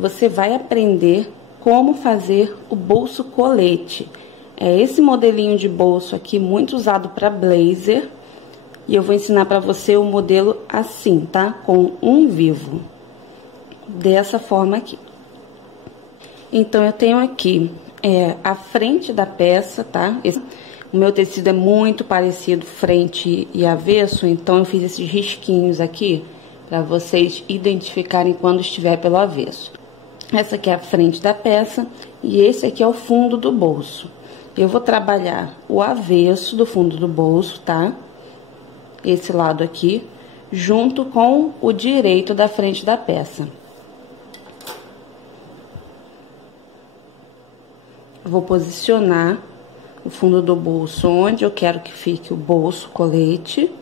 você vai aprender como fazer o bolso colete. É esse modelinho de bolso aqui, muito usado para blazer. E eu vou ensinar para você o modelo assim, tá? Com um vivo. Dessa forma aqui. Então, eu tenho aqui a frente da peça, tá? O meu tecido é muito parecido frente e avesso, então eu fiz esses risquinhos aqui para vocês identificarem quando estiver pelo avesso. Essa aqui é a frente da peça e esse aqui é o fundo do bolso. Eu vou trabalhar o avesso do fundo do bolso, tá? Esse lado aqui, junto com o direito da frente da peça. Eu vou posicionar o fundo do bolso onde eu quero que fique o bolso colete.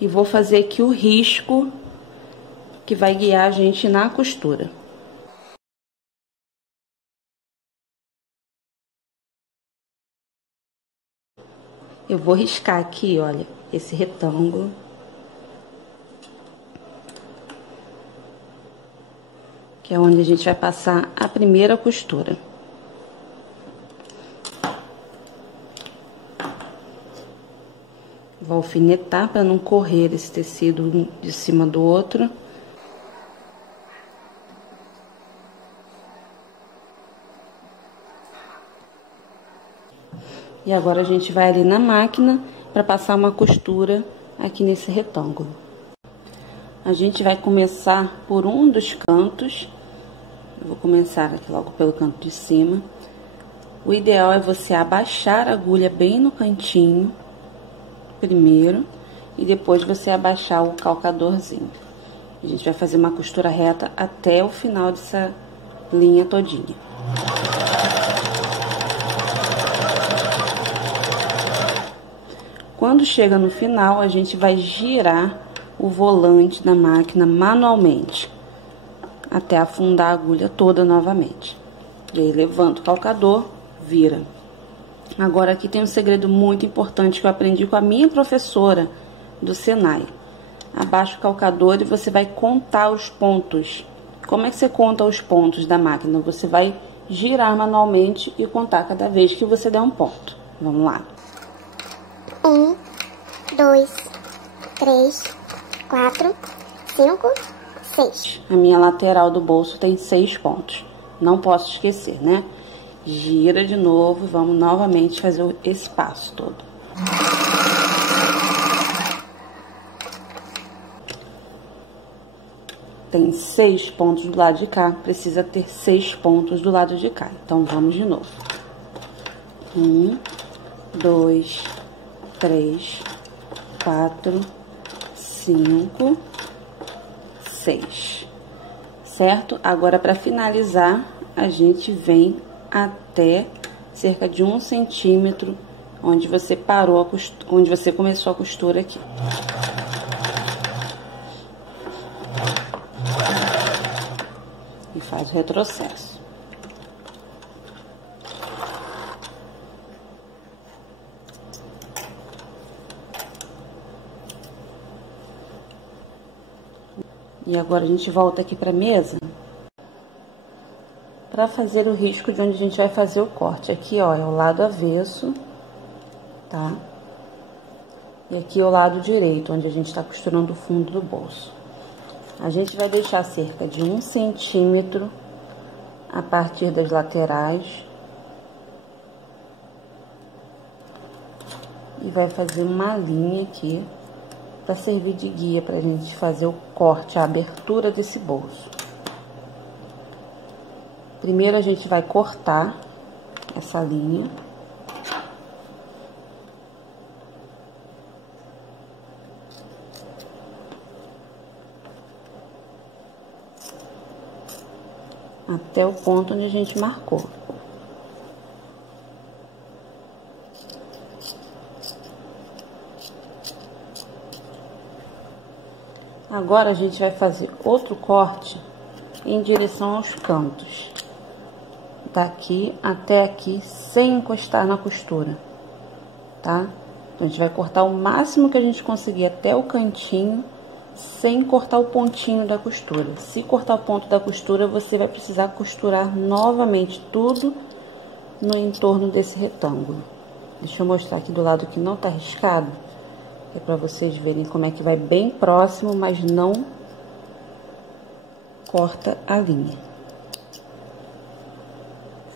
E vou fazer aqui o risco que vai guiar a gente na costura. Eu vou riscar aqui, olha, esse retângulo. Que é onde a gente vai passar a primeira costura. Vou alfinetar para não correr esse tecido um de cima do outro. E agora a gente vai ali na máquina para passar uma costura aqui nesse retângulo. A gente vai começar por um dos cantos. Eu vou começar aqui logo pelo canto de cima. O ideal é você abaixar a agulha bem no cantinho primeiro e depois você abaixar o calcadorzinho. A gente vai fazer uma costura reta até o final dessa linha todinha. Quando chega no final, a gente vai girar o volante da máquina manualmente, até afundar a agulha toda novamente. E aí, levanta o calcador, vira. Agora, aqui tem um segredo muito importante que eu aprendi com a minha professora do Senai. Abaixa o calcador e você vai contar os pontos. Como é que você conta os pontos da máquina? Você vai girar manualmente e contar cada vez que você der um ponto. Vamos lá. 1, 2, 3, 4, 5, 6. A minha lateral do bolso tem 6 pontos. Não posso esquecer, né? Gira de novo e vamos novamente fazer esse passo todo. Tem 6 pontos do lado de cá, precisa ter 6 pontos do lado de cá. Então, vamos de novo. 1, 2, 3, 4, 5, 6. Certo? Agora, para finalizar, a gente vem até cerca de 1 centímetro onde você parou a costura, onde você começou a costura aqui. E faz o retrocesso. E agora a gente volta aqui para a mesa para fazer o risco de onde a gente vai fazer o corte. Aqui, ó, é o lado avesso, tá? E aqui é o lado direito, onde a gente tá costurando o fundo do bolso. A gente vai deixar cerca de 1 centímetro a partir das laterais. E vai fazer uma linha aqui para servir de guia pra gente fazer o corte, a abertura desse bolso. Primeiro a gente vai cortar essa linha. Até o ponto onde a gente marcou. Agora a gente vai fazer outro corte em direção aos cantos. Daqui até aqui, sem encostar na costura, tá? Então, a gente vai cortar o máximo que a gente conseguir até o cantinho sem cortar o pontinho da costura. Se cortar o ponto da costura, você vai precisar costurar novamente tudo no entorno desse retângulo. Deixa eu mostrar aqui do lado que não tá riscado, que é pra vocês verem como é que vai bem próximo, mas não corta a linha,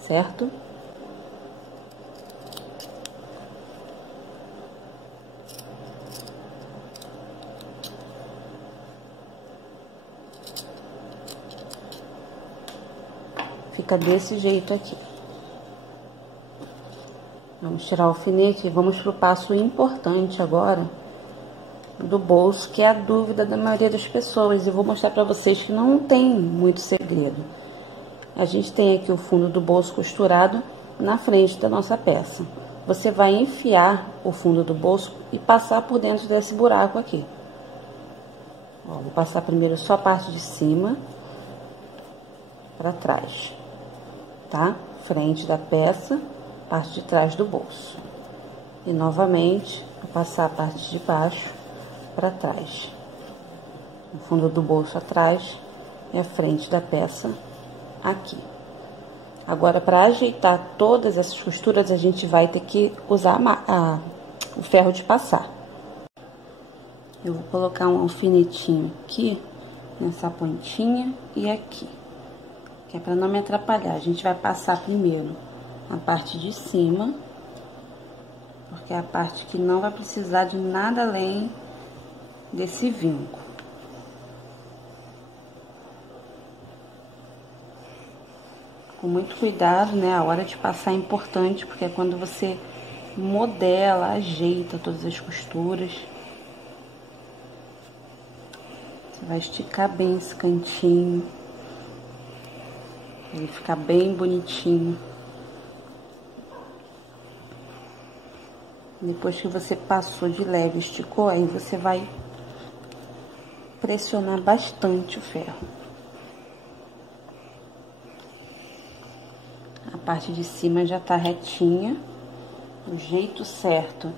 certo? Fica desse jeito aqui. Vamos tirar o alfinete e vamos pro passo importante agora do bolso, que é a dúvida da maioria das pessoas. Eu vou mostrar pra vocês que não tem muito segredo. A gente tem aqui o fundo do bolso costurado na frente da nossa peça. Você vai enfiar o fundo do bolso e passar por dentro desse buraco aqui. Ó, vou passar primeiro só a parte de cima para trás, tá? Frente da peça, parte de trás do bolso. E novamente, vou passar a parte de baixo para trás. O fundo do bolso atrás e a frente da peça aqui. Agora, para ajeitar todas essas costuras, a gente vai ter que usar o ferro de passar. Eu vou colocar um alfinetinho aqui, nessa pontinha e aqui, que é para não me atrapalhar. A gente vai passar primeiro a parte de cima, porque é a parte que não vai precisar de nada além desse vinco. Com muito cuidado, né? A hora de passar é importante, porque é quando você modela, ajeita todas as costuras. Você vai esticar bem esse cantinho, pra ele ficar bem bonitinho. Depois que você passou de leve e esticou, aí você vai pressionar bastante o ferro. A parte de cima já tá retinha. O jeito certo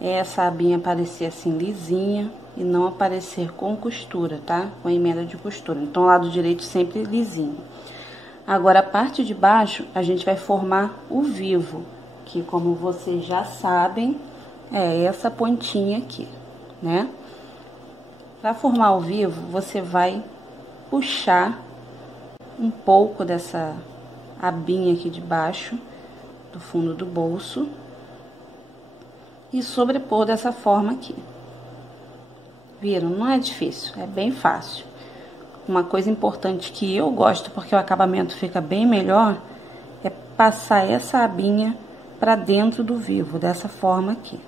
é essa abinha aparecer assim lisinha e não aparecer com costura, tá? Com emenda de costura. Então, o lado direito sempre lisinho. Agora, a parte de baixo, a gente vai formar o vivo, que, como vocês já sabem, é essa pontinha aqui, né? Para formar o vivo, você vai puxar um pouco dessa abinha aqui de baixo, do fundo do bolso, e sobrepor dessa forma aqui. Viram? Não é difícil, é bem fácil. Uma coisa importante que eu gosto, porque o acabamento fica bem melhor, é passar essa abinha para dentro do vivo, dessa forma aqui.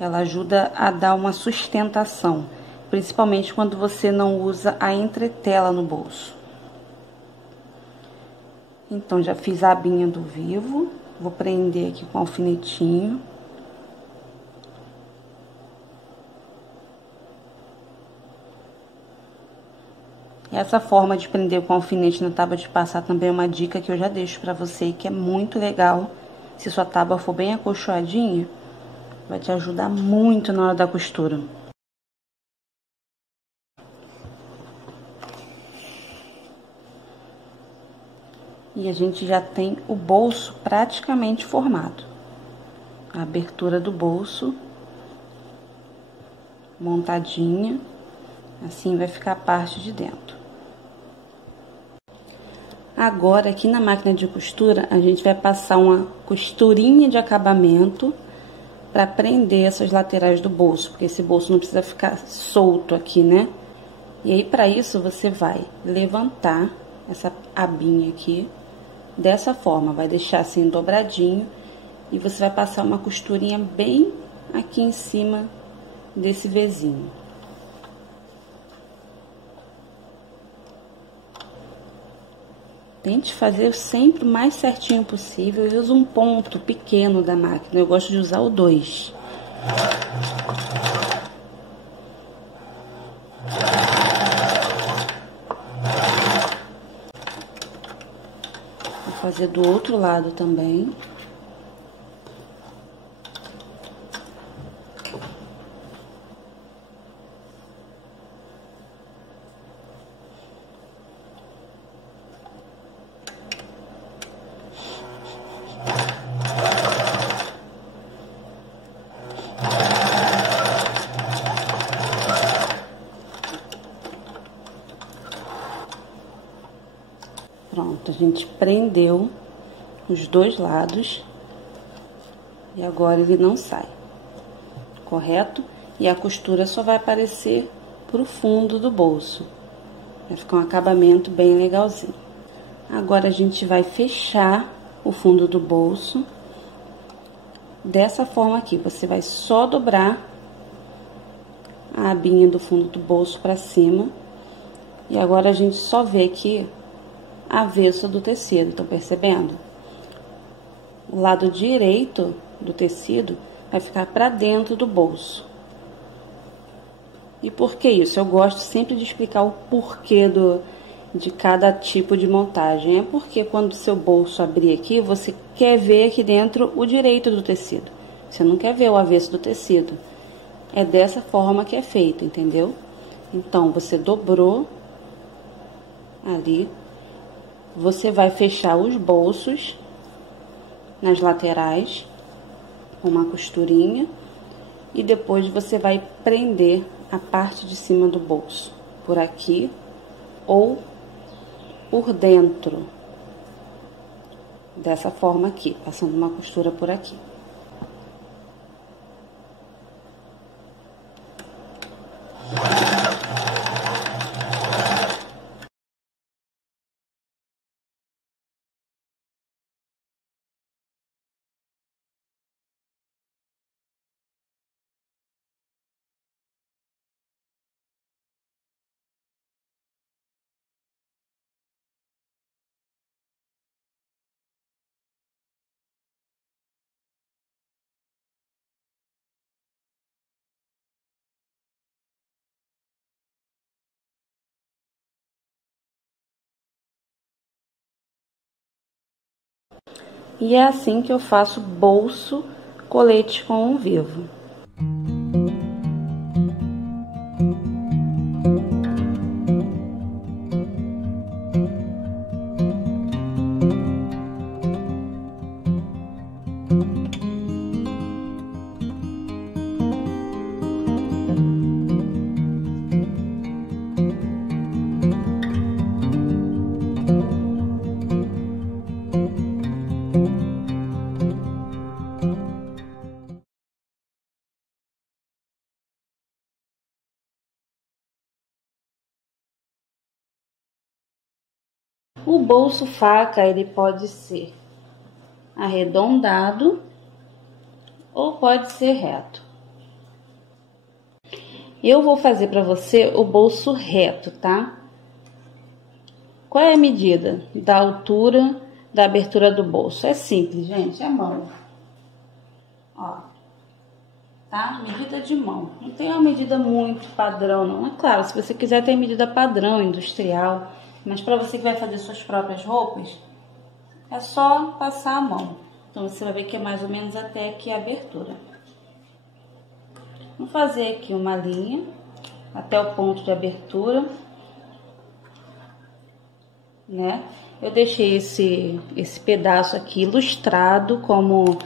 Ela ajuda a dar uma sustentação, principalmente quando você não usa a entretela no bolso. Então, já fiz a abinha do vivo, vou prender aqui com o alfinetinho. Essa forma de prender com alfinete na tábua de passar também é uma dica que eu já deixo pra você, que é muito legal. Se sua tábua for bem acolchoadinha, vai te ajudar muito na hora da costura. E a gente já tem o bolso praticamente formado. A abertura do bolso montadinha, assim vai ficar a parte de dentro. Agora, aqui na máquina de costura, a gente vai passar uma costurinha de acabamento para prender essas laterais do bolso, porque esse bolso não precisa ficar solto aqui, né? E aí, para isso, você vai levantar essa abinha aqui dessa forma, vai deixar assim dobradinho e você vai passar uma costurinha bem aqui em cima desse Vzinho. Tente fazer sempre o mais certinho possível. Eu uso um ponto pequeno da máquina, eu gosto de usar o 2. Vou fazer do outro lado também. Pronto, a gente prendeu os dois lados e agora ele não sai, correto? E a costura só vai aparecer pro fundo do bolso. Vai ficar um acabamento bem legalzinho. Agora a gente vai fechar o fundo do bolso dessa forma aqui. Você vai só dobrar a abinha do fundo do bolso pra cima. E agora a gente só vê aqui a avesso do tecido, tá percebendo? O lado direito do tecido vai ficar pra dentro do bolso. E por que isso? Eu gosto sempre de explicar o porquê de cada tipo de montagem. É porque quando o seu bolso abrir aqui, você quer ver aqui dentro o direito do tecido. Você não quer ver o avesso do tecido. É dessa forma que é feito, entendeu? Então, você dobrou ali. Você vai fechar os bolsos nas laterais com uma costurinha. E depois você vai prender a parte de cima do bolso, por aqui ou por dentro, dessa forma aqui, passando uma costura por aqui. E é assim que eu faço bolso colete com um vivo. O bolso faca, ele pode ser arredondado ou pode ser reto. Eu vou fazer para você o bolso reto, tá? Qual é a medida da altura da abertura do bolso? É simples, gente, é mão. Ó, tá? Medida de mão. Não tem uma medida muito padrão, não. É claro, se você quiser ter medida padrão, industrial, mas para você que vai fazer suas próprias roupas, é só passar a mão. Então, você vai ver que é mais ou menos até aqui a abertura. Vou fazer aqui uma linha até o ponto de abertura, né? Eu deixei esse pedaço aqui ilustrado como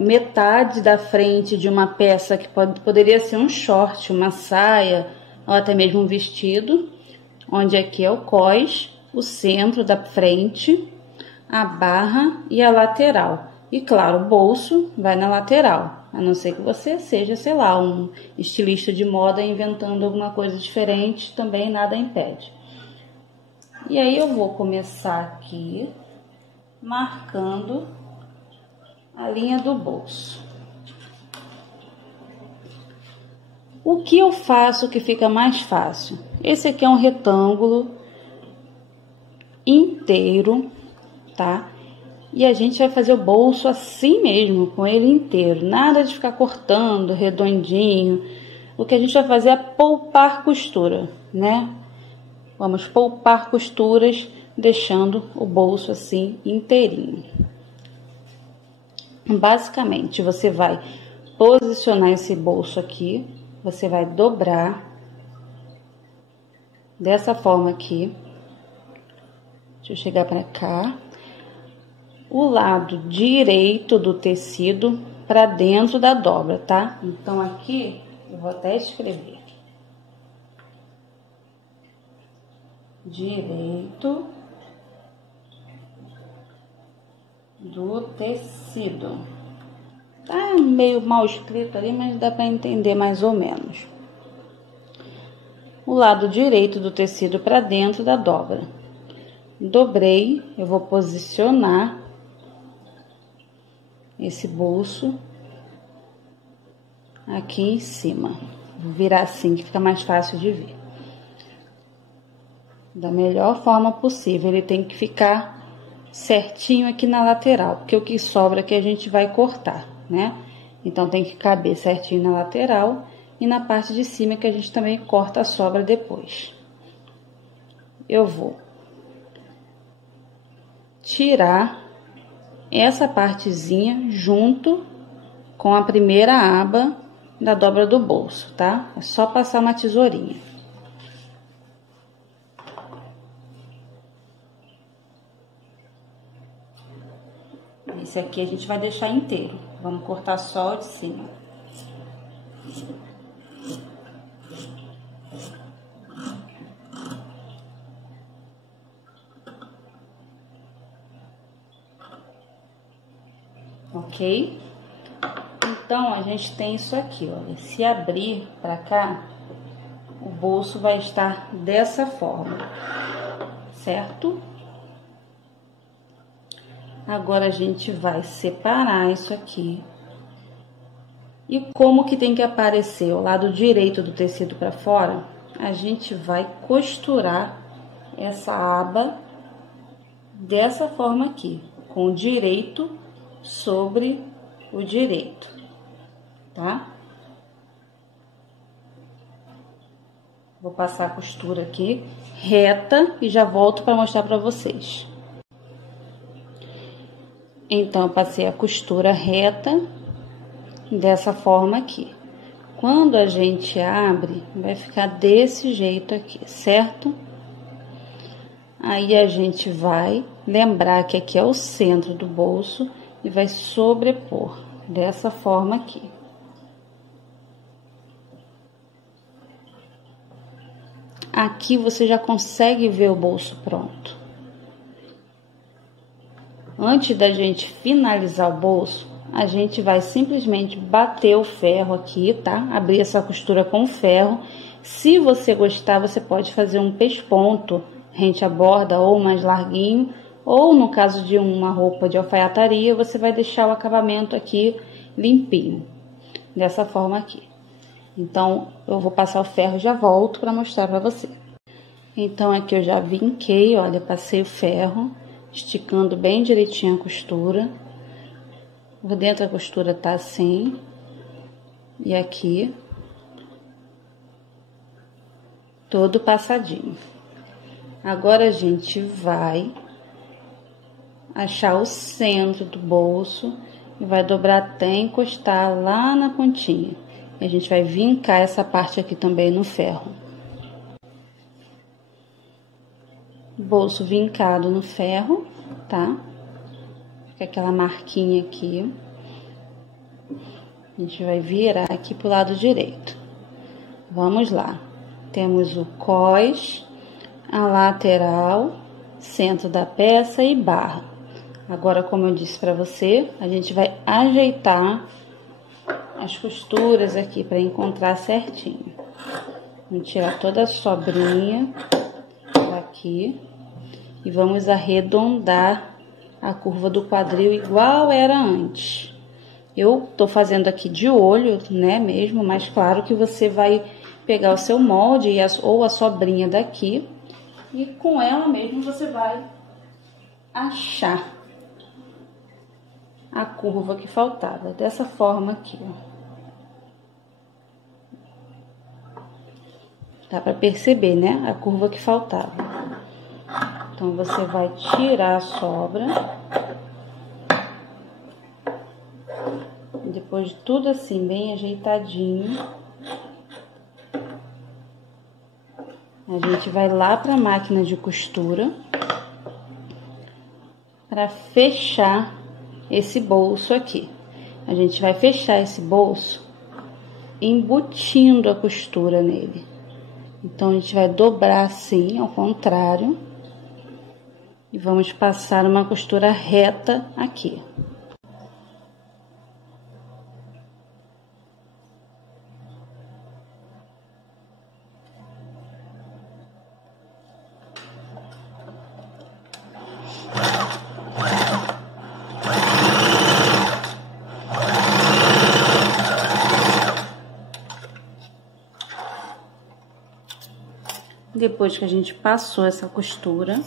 metade da frente de uma peça que poderia ser um short, uma saia ou até mesmo um vestido, onde aqui é o cós, o centro da frente, a barra e a lateral. E claro, o bolso vai na lateral, a não ser que você seja, sei lá, um estilista de moda inventando alguma coisa diferente, também nada impede. E aí eu vou começar aqui marcando a linha do bolso. O que eu faço que fica mais fácil? Esse aqui é um retângulo inteiro, tá? E a gente vai fazer o bolso assim mesmo, com ele inteiro. Nada de ficar cortando, redondinho. O que a gente vai fazer é poupar costura, né? Vamos poupar costuras, deixando o bolso assim inteirinho. Basicamente, você vai posicionar esse bolso aqui, você vai dobrar dessa forma aqui. Deixa eu chegar para cá. O lado direito do tecido para dentro da dobra, tá? Então, aqui, eu vou até escrever. Direito do tecido. Tá meio mal escrito ali, mas dá para entender mais ou menos. O lado direito do tecido para dentro da dobra. Dobrei, eu vou posicionar esse bolso aqui em cima. Vou virar assim que fica mais fácil de ver. Da melhor forma possível, ele tem que ficar certinho aqui na lateral, porque o que sobra aqui a gente vai cortar, né? Então tem que caber certinho na lateral e na parte de cima que a gente também corta a sobra depois. Eu vou tirar essa partezinha junto com a primeira aba da dobra do bolso, tá? É só passar uma tesourinha. Esse aqui a gente vai deixar inteiro. Vamos cortar só o de cima. Ok? Então, a gente tem isso aqui, olha. Se abrir pra cá, o bolso vai estar dessa forma, certo? Agora, a gente vai separar isso aqui. E como que tem que aparecer o lado direito do tecido pra fora? A gente vai costurar essa aba dessa forma aqui, com o direito sobre o direito, tá? Vou passar a costura aqui reta e já volto para mostrar para vocês. Então, eu passei a costura reta dessa forma aqui. Quando a gente abre, vai ficar desse jeito aqui, certo? Aí a gente vai lembrar que aqui é o centro do bolso e vai sobrepor dessa forma aqui. Aqui você já consegue ver o bolso pronto. Antes da gente finalizar o bolso, a gente vai simplesmente bater o ferro aqui, tá? Abrir essa costura com o ferro. Se você gostar, você pode fazer um pesponto rente à borda ou mais larguinho, ou no caso de uma roupa de alfaiataria, você vai deixar o acabamento aqui limpinho, dessa forma aqui. Então, eu vou passar o ferro e já volto para mostrar para você. Então, aqui eu já vinquei, olha, passei o ferro, esticando bem direitinho a costura. Por dentro a costura tá assim, e aqui, todo passadinho. Agora, a gente vai achar o centro do bolso e vai dobrar até encostar lá na pontinha. E a gente vai vincar essa parte aqui também no ferro. Bolso vincado no ferro, tá? Fica aquela marquinha aqui. A gente vai virar aqui pro lado direito. Vamos lá. Temos o cós, a lateral, centro da peça e barra. Agora, como eu disse pra você, a gente vai ajeitar as costuras aqui para encontrar certinho. Vamos tirar toda a sobrinha daqui e vamos arredondar a curva do quadril igual era antes. Eu tô fazendo aqui de olho, né, mesmo, mas claro que você vai pegar o seu molde ou a sobrinha daqui e com ela mesmo você vai achar a curva que faltava, dessa forma aqui, ó. Dá pra perceber, né, a curva que faltava. Então, você vai tirar a sobra. Depois de tudo assim, bem ajeitadinho, a gente vai lá pra máquina de costura para fechar esse bolso aqui. A gente vai fechar esse bolso embutindo a costura nele. Então, a gente vai dobrar assim, ao contrário, E vamos passar uma costura reta aqui. Depois que a gente passou essa costura,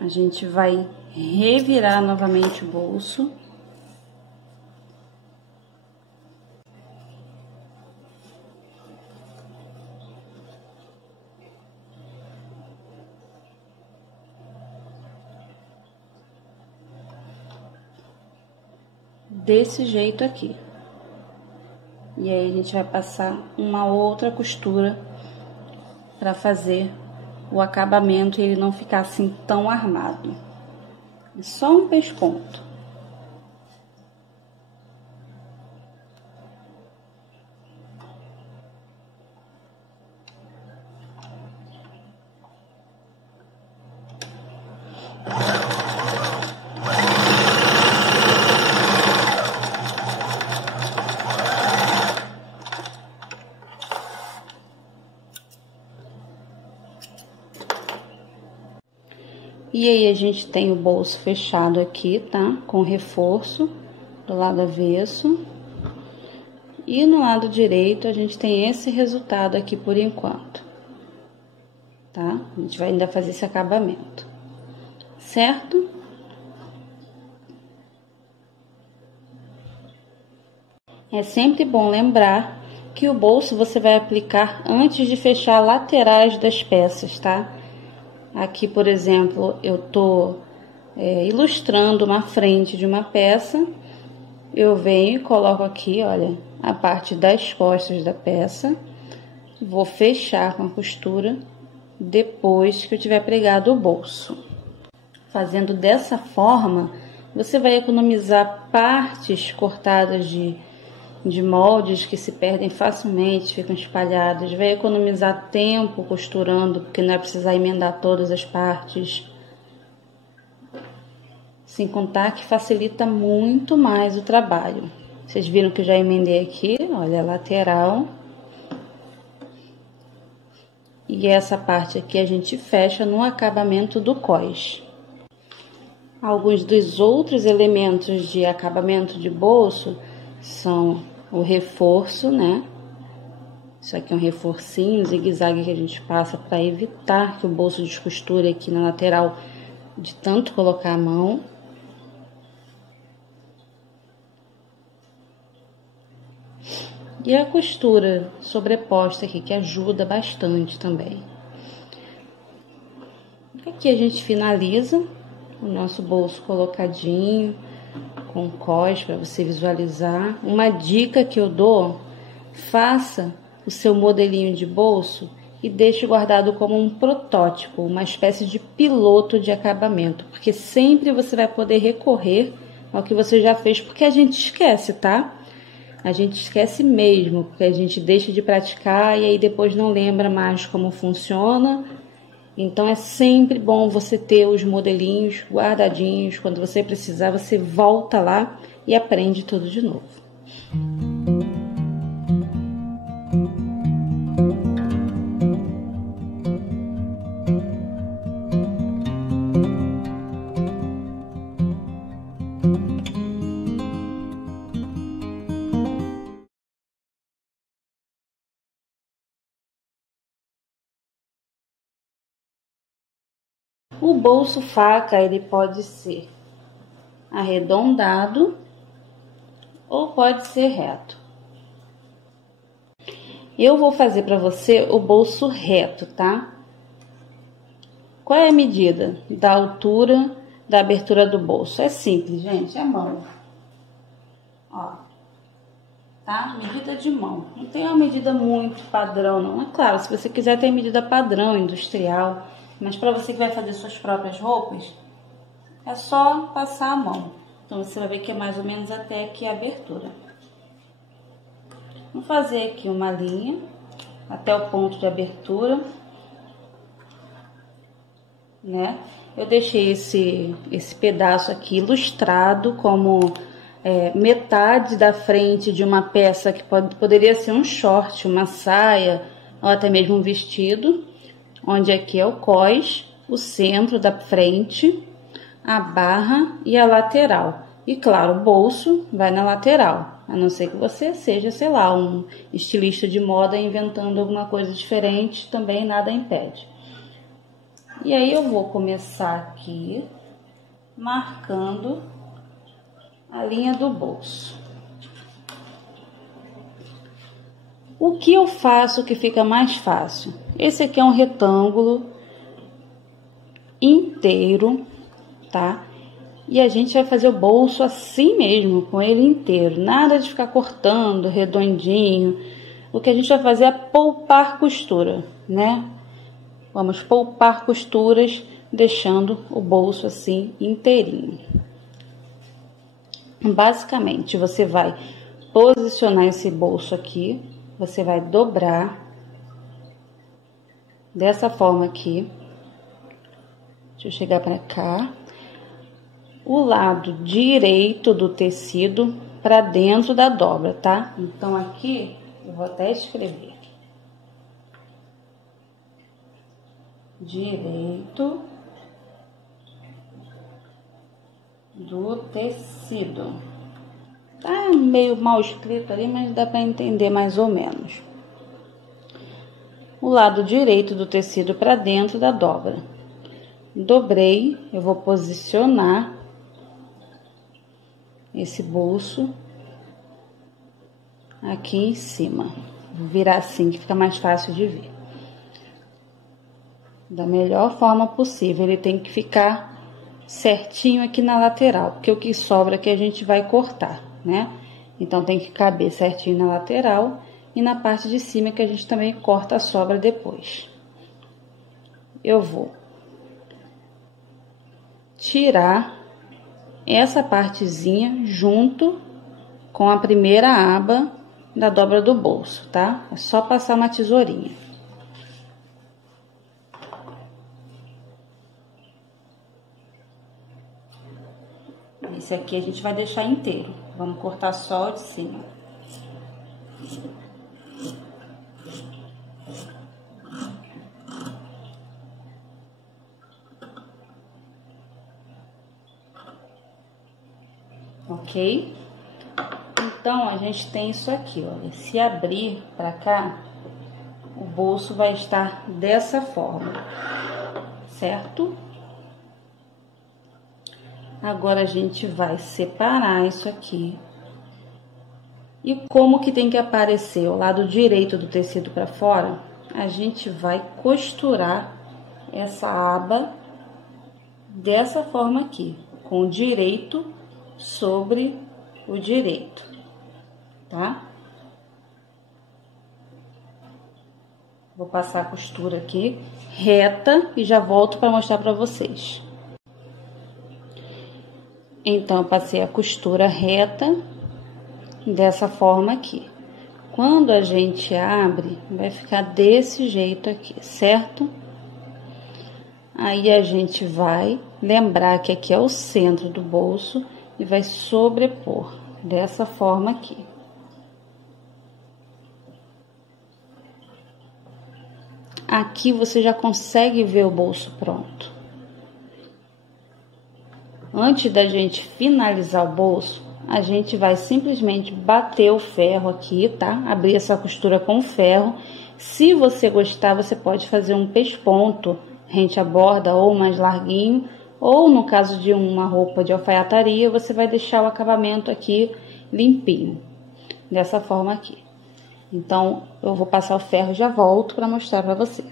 a gente vai revirar novamente o bolso. Desse jeito aqui. E aí a gente vai passar uma outra costura para fazer o acabamento e ele não ficar assim tão armado. É só um pesponto. E aí, a gente tem o bolso fechado aqui, tá? Com reforço do lado avesso. E no lado direito, a gente tem esse resultado aqui por enquanto, tá? A gente vai ainda fazer esse acabamento, certo? É sempre bom lembrar que o bolso você vai aplicar antes de fechar laterais das peças, tá? Aqui, por exemplo, eu tô ilustrando uma frente de uma peça. Eu venho e coloco aqui, olha, a parte das costas da peça. Vou fechar com a costura depois que eu tiver pregado o bolso. Fazendo dessa forma, você vai economizar partes cortadas de moldes que se perdem facilmente, ficam espalhados. Vai economizar tempo costurando, porque não vai precisar emendar todas as partes. Sem contar que facilita muito mais o trabalho. Vocês viram que eu já emendei aqui, olha, a lateral. E essa parte aqui a gente fecha no acabamento do cós. Alguns dos outros elementos de acabamento de bolso são o reforço, né? Isso aqui é um reforcinho, zigue-zague que a gente passa para evitar que o bolso descosture aqui na lateral de tanto colocar a mão. E a costura sobreposta aqui, que ajuda bastante também. Aqui a gente finaliza o nosso bolso colocadinho, com cós, para você visualizar. Uma dica que eu dou: faça o seu modelinho de bolso e deixe guardado como um protótipo, uma espécie de piloto de acabamento, porque sempre você vai poder recorrer ao que você já fez, porque a gente esquece, tá? A gente esquece mesmo, porque a gente deixa de praticar e aí depois não lembra mais como funciona. Então, é sempre bom você ter os modelinhos guardadinhos. Quando você precisar, você volta lá e aprende tudo de novo. O bolso faca, ele pode ser arredondado ou pode ser reto. Eu vou fazer para você o bolso reto, tá? Qual é a medida da altura da abertura do bolso? É simples, gente, é mão. Ó, tá? Medida de mão. Não tem uma medida muito padrão, não. É claro, se você quiser ter medida padrão, industrial, mas para você que vai fazer suas próprias roupas, é só passar a mão. Então, você vai ver que é mais ou menos até aqui a abertura. Vamos fazer aqui uma linha até o ponto de abertura. né? Eu deixei esse pedaço aqui ilustrado como metade da frente de uma peça que poderia ser um short, uma saia ou até mesmo um vestido, onde aqui é o cós, o centro da frente, a barra e a lateral. E claro, o bolso vai na lateral, a não ser que você seja, sei lá, um estilista de moda inventando alguma coisa diferente, também nada impede. E aí eu vou começar aqui marcando a linha do bolso. O que eu faço que fica mais fácil? Esse aqui é um retângulo inteiro, tá? E a gente vai fazer o bolso assim mesmo, com ele inteiro. Nada de ficar cortando, redondinho. O que a gente vai fazer é poupar costura, né? Vamos poupar costuras, deixando o bolso assim inteirinho. Basicamente, você vai posicionar esse bolso aqui, você vai dobrar dessa forma aqui. Deixa eu chegar para cá. O lado direito do tecido para dentro da dobra, tá? Então, aqui, eu vou até escrever. Direito do tecido. Tá meio mal escrito ali, mas dá para entender mais ou menos. O lado direito do tecido para dentro da dobra. Dobrei, eu vou posicionar esse bolso aqui em cima. Vou virar assim que fica mais fácil de ver. Da melhor forma possível, ele tem que ficar certinho aqui na lateral, porque o que sobra aqui a gente vai cortar, né? Então tem que caber certinho na lateral e na parte de cima que a gente também corta a sobra depois. Eu vou tirar essa partezinha junto com a primeira aba da dobra do bolso, tá? É só passar uma tesourinha. Esse aqui a gente vai deixar inteiro. Vamos cortar só o de cima. Ok? Então, a gente tem isso aqui, olha. Se abrir pra cá, o bolso vai estar dessa forma, certo? Agora, a gente vai separar isso aqui. E como que tem que aparecer o lado direito do tecido para fora, a gente vai costurar essa aba dessa forma aqui, com o direito sobre o direito, tá? Vou passar a costura aqui reta e já volto para mostrar para vocês. Então, eu passei a costura reta dessa forma aqui. Quando a gente abre, vai ficar desse jeito aqui, certo? Aí, a gente vai lembrar que aqui é o centro do bolso e vai sobrepor dessa forma aqui. Aqui você já consegue ver o bolso pronto. Antes da gente finalizar o bolso, a gente vai simplesmente bater o ferro aqui, tá? Abrir essa costura com o ferro. Se você gostar, você pode fazer um pesponto rente à borda ou mais larguinho. Ou no caso de uma roupa de alfaiataria, você vai deixar o acabamento aqui limpinho. Dessa forma aqui. Então, eu vou passar o ferro e já volto para mostrar para você.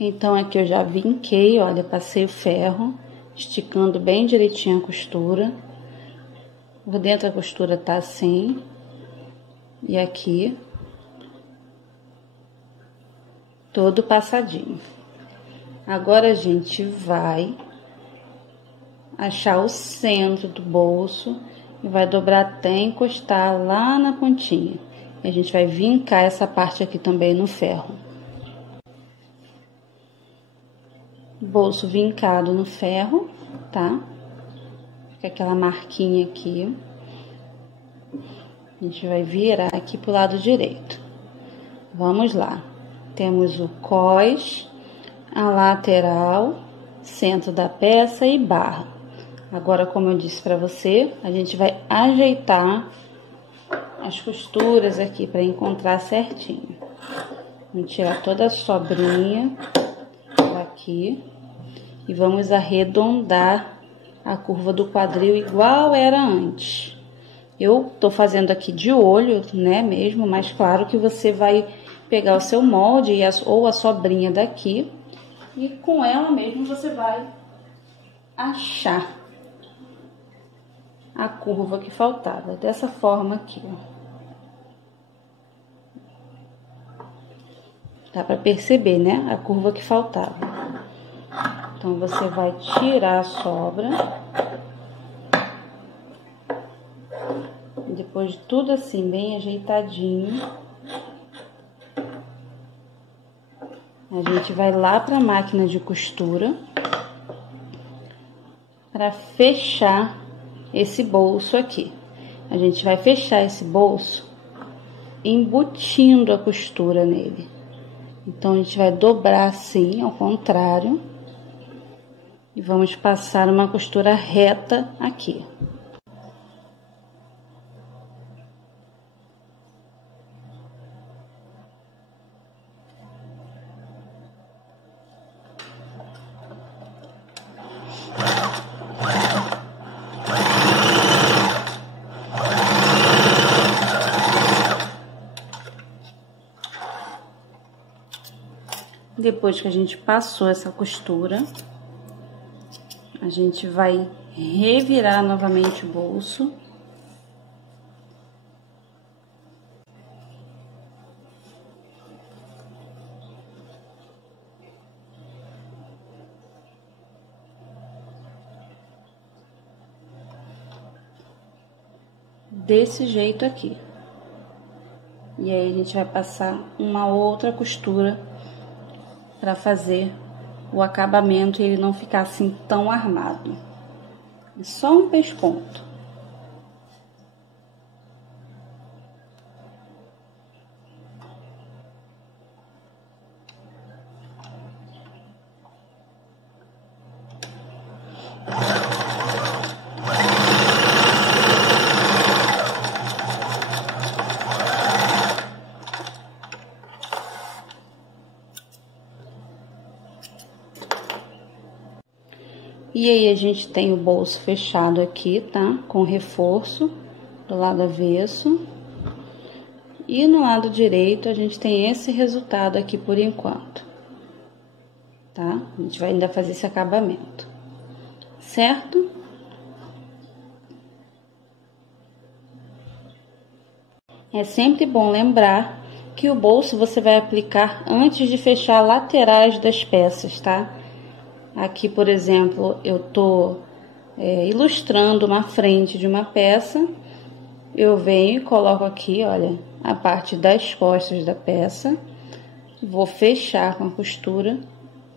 Então, aqui eu já vinquei, olha, passei o ferro, esticando bem direitinho a costura. Por dentro a costura tá assim. E aqui, todo passadinho. Agora, a gente vai achar o centro do bolso e vai dobrar até encostar lá na pontinha. E a gente vai vincar essa parte aqui também no ferro. bolso vincado no ferro, tá? Fica aquela marquinha aqui. A gente vai virar aqui pro lado direito. Vamos lá. Temos o cós, a lateral, centro da peça e barra. Agora, como eu disse para você, a gente vai ajeitar as costuras aqui para encontrar certinho. Vamos tirar toda a sobrinha aqui e vamos arredondar a curva do quadril igual era antes. Eu tô fazendo aqui de olho, né, mesmo, mas claro que você vai pegar o seu molde ou a sobrinha daqui e com ela mesmo você vai achar a curva que faltava, dessa forma aqui, ó. Dá pra perceber, né, a curva que faltava. Então, você vai tirar a sobra. Depois de tudo assim, bem ajeitadinho, a gente vai lá para a máquina de costura para fechar esse bolso aqui. A gente vai fechar esse bolso embutindo a costura nele. Então, a gente vai dobrar assim, ao contrário, e vamos passar uma costura reta aqui. Depois que a gente passou essa costura, a gente vai revirar novamente o bolso. Desse jeito aqui. E aí, a gente vai passar uma outra costura para fazer o acabamento e ele não ficar assim tão armado. É só um pesponto. E aí, a gente tem o bolso fechado aqui, tá? Com reforço do lado avesso. E no lado direito, a gente tem esse resultado aqui por enquanto, tá? A gente vai ainda fazer esse acabamento, certo? É sempre bom lembrar que o bolso você vai aplicar antes de fechar laterais das peças, tá? Aqui, por exemplo, eu tô ilustrando uma frente de uma peça. Eu venho e coloco aqui, olha, a parte das costas da peça. Vou fechar com a costura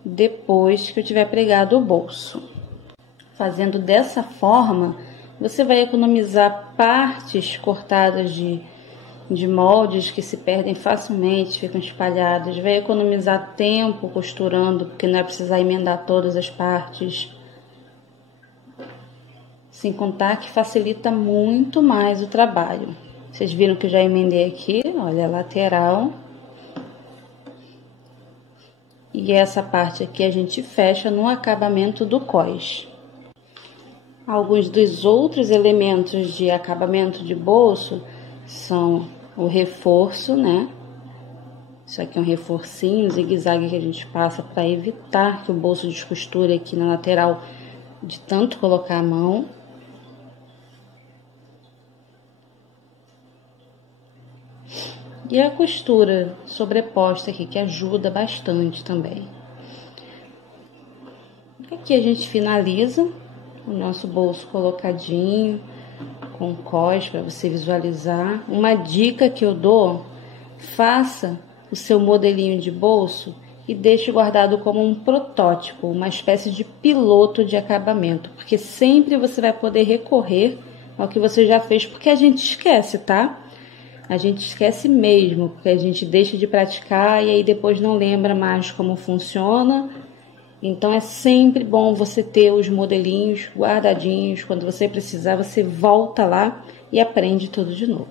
depois que eu tiver pregado o bolso. Fazendo dessa forma, você vai economizar partes cortadas de moldes que se perdem facilmente, ficam espalhadas. Vai economizar tempo costurando, porque não vai precisar emendar todas as partes. Sem contar que facilita muito mais o trabalho. Vocês viram que eu já emendei aqui, olha, a lateral. E essa parte aqui a gente fecha no acabamento do cós. Alguns dos outros elementos de acabamento de bolso são o reforço, né? Isso aqui é um reforcinho, zigue-zague que a gente passa para evitar que o bolso descosture aqui na lateral de tanto colocar a mão. E a costura sobreposta aqui, que ajuda bastante também. Aqui a gente finaliza o nosso bolso colocadinho, com cós para você visualizar. Uma dica que eu dou: faça o seu modelinho de bolso e deixe guardado como um protótipo, uma espécie de piloto de acabamento, porque sempre você vai poder recorrer ao que você já fez, porque a gente esquece, tá? A gente esquece mesmo, porque a gente deixa de praticar e aí depois não lembra mais como funciona. Então é sempre bom você ter os modelinhos guardadinhos, quando você precisar você volta lá e aprende tudo de novo.